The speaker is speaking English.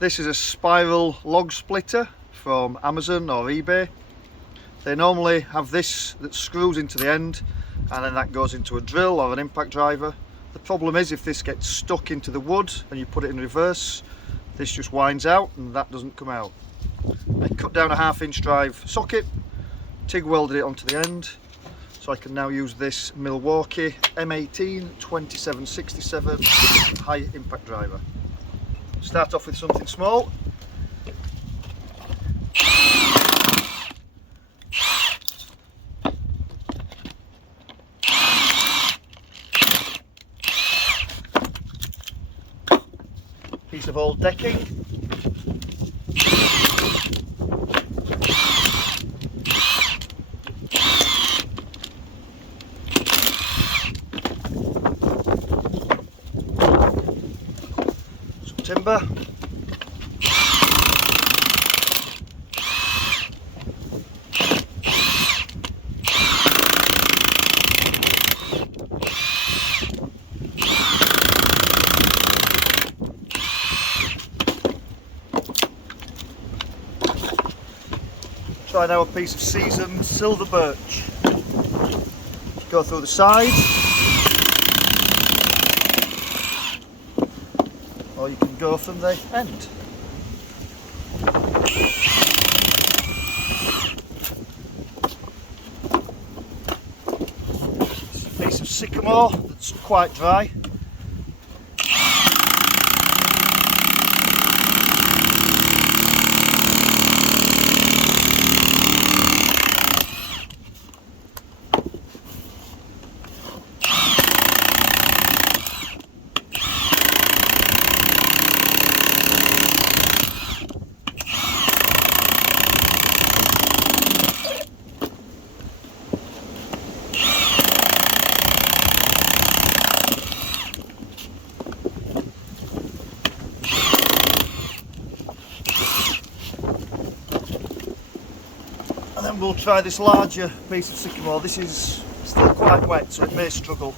This is a spiral log splitter from Amazon or eBay. They normally have this that screws into the end and then that goes into a drill or an impact driver. The problem is if this gets stuck into the wood and you put it in reverse, this just winds out and that doesn't come out. I cut down a 1/2" drive socket, TIG welded it onto the end, so I can now use this Milwaukee M18 2767 high impact driver. Start off with something small. Piece of old decking. Some timber. Try now a piece of seasoned silver birch. Go through the side, or you can go from the end. It's a piece of sycamore that's quite dry. And then we'll try this larger piece of sycamore. This is still quite wet, so it may struggle.